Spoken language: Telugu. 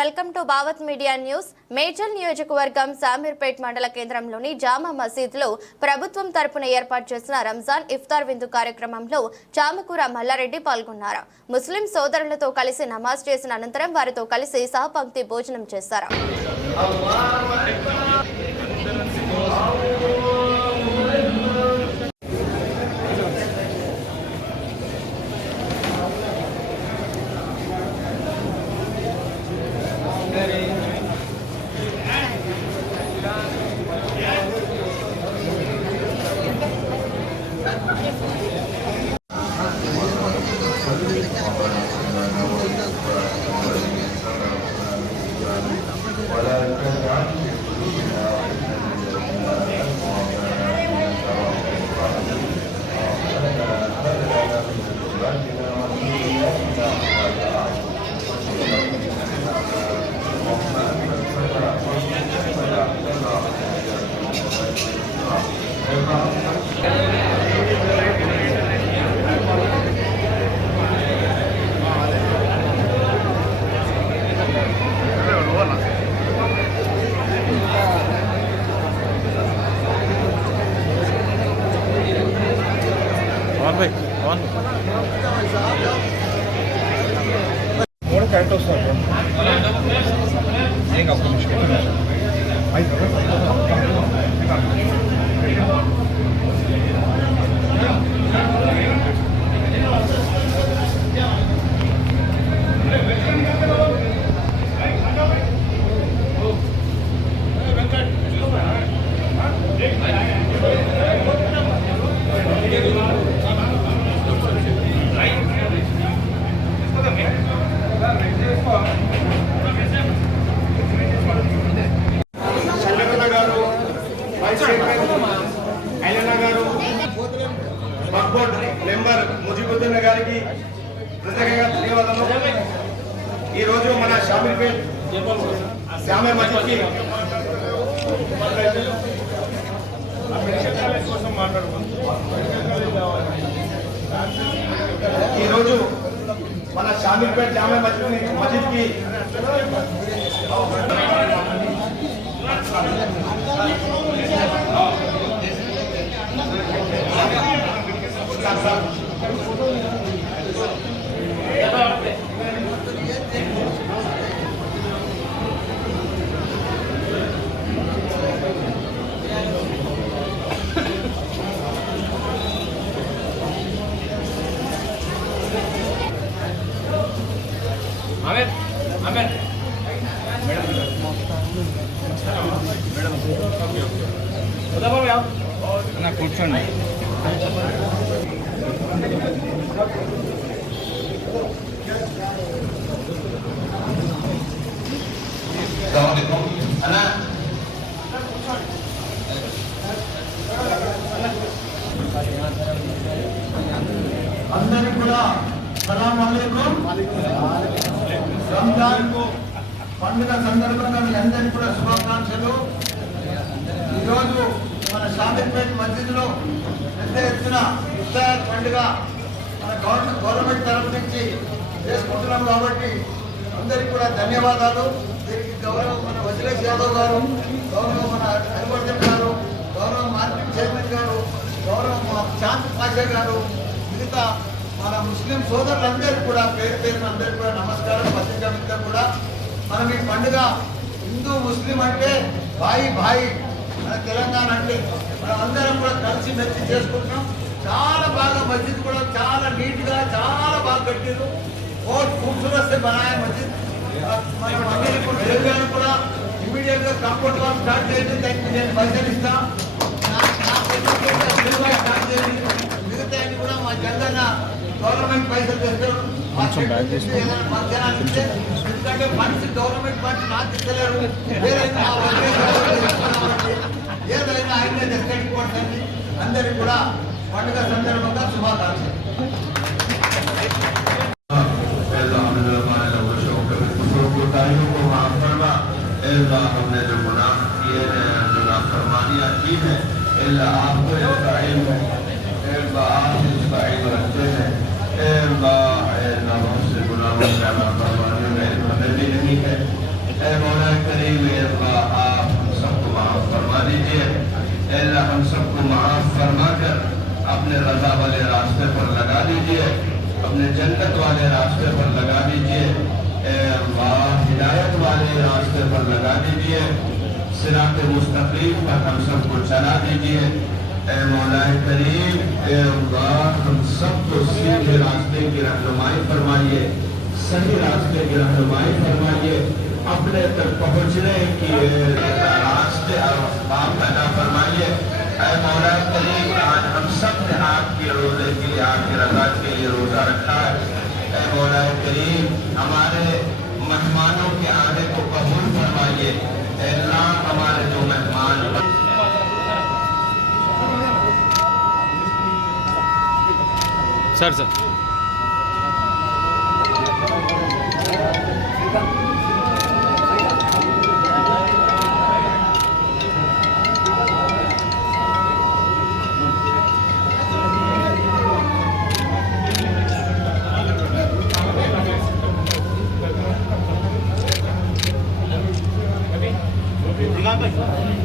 Welcome to Bhavat media news. Medchal నియోజకవర్గం శామీర్పేట్ మండల కేంద్రంలోని జామా మసీద్లో ప్రభుత్వం తరపున ఏర్పాటు చేసిన రంజాన్ ఇఫ్తార్ విందు కార్యక్రమంలో చామకూర మల్లారెడ్డి పాల్గొన్నారు. ముస్లిం సోదరులతో కలిసి నమాజ్ చేసిన అనంతరం వారితో కలిసి సహపంక్తి భోజనం చేశారు. करेक्ट वस्ताడు ఏం కాదు मेंबर मुजीबुद्दीन गाరికి ప్రత్యేకంగా ధన్యవాదాలు. ఈ రోజు మన షామీర్పేట్ జామా మస్జిద్కి ఈ రోజు మన షామీర్పేట్ జామా మస్జిద్కి కూర్చోండి. అందరికీ కూడా సలాం అలైకుం. రంజాన్ పండుగ సందర్భంగా మీ అందరికీ కూడా శుభాకాంక్షలు. ఈరోజు మన షామీర్పేట్ మస్జిద్లో పెద్ద ఎత్తున ఇఫ్తార్ పండుగ మన గవర్నమెంట్ తరఫు నుంచి చేసుకుంటున్నాం కాబట్టి అందరికీ కూడా ధన్యవాదాలు. దీనికి గౌరవం మన వజ్రేష్ యాదవ్ గారు, గౌరవం మన హరివర్ధన్ గారు, గౌరవం మార్కెట్ చైర్మన్ గారు, గౌరవం చాంద్ పాషా గారు, మిగతా మన ముస్లిం సోదరులందరికీ కూడా పేరు పేరున అందరికీ కూడా నమస్కారం. పత్రికా మిత్రులు కూడా మనం ఈ పండుగ హిందూ ముస్లిం అంటే భాయి భాయి, మన తెలంగాణ అంటే మనం అందరం కూడా కలిసి మెచ్చి చేసుకుంటున్నాం. చాలా బాగా మస్జిద్ కూడా చాలా నీట్గా చాలా బాగా కట్టారు. बहुत खूबसूरत से बनाया मस्जिद. మనం అందరికీ కూడా తెలంగాణ కూడా ఇమీడియట్ గా కాంపౌండ్ వాల్ స్టార్ట్ చేయండి. దానికి నేను పైసలు ఇస్తా. మిగతా కూడా మా తెలంగాణ గవర్నమెంట్ పైసలు తెస్తారు. ఎందుకంటే ఫండ్స్ గవర్నమెంట్ ఫండ్స్ నాకు ఇస్తలేరు. ఏదైనా ఆయన తెచ్చుకోవడానికి అందరికీ కూడా పండుగ సందర్భంగా శుభాకాంక్షలు. हमने जो गुनाह किए हैं, जो नाफरमानियां की हैं, इल्ला आपको इसका इल्म है, आप इसका इल्म रखते हैं। मुझसे गुनाहों का नाफरमानियों में इल्म हमें भी नहीं है। अल्लाह हम सबको माफ फरमा कर अपने रजा वाले रास्ते पर लगा दीजिए, अपने जन्नत वाले रास्ते पर लगा दीजिए, अल्लाह हिदायत वाले रास्ते पर लगा दीजिए, सिरात मुस्तकीम पर हम सबको चला दीजिए। मौलाए करीम, अल्लाह हम सबको सीधे रास्ते की रहनुमाई फरमाइए, सही रास्ते की रहनुमाई फरमाइए, अपने तक पहुँचने की रास्ते और असबाब पैदा फरमाइए। मौलाए करीम, आज हम सब ने आपके रोजे के लिए, आपकी रजा के लिए रोजा रखा है। मौलाए करीम, हमारे मेहमानों के आने को कबूल फरमाइए। अल्लाह हमारे जो मेहमान सर दिखा भाई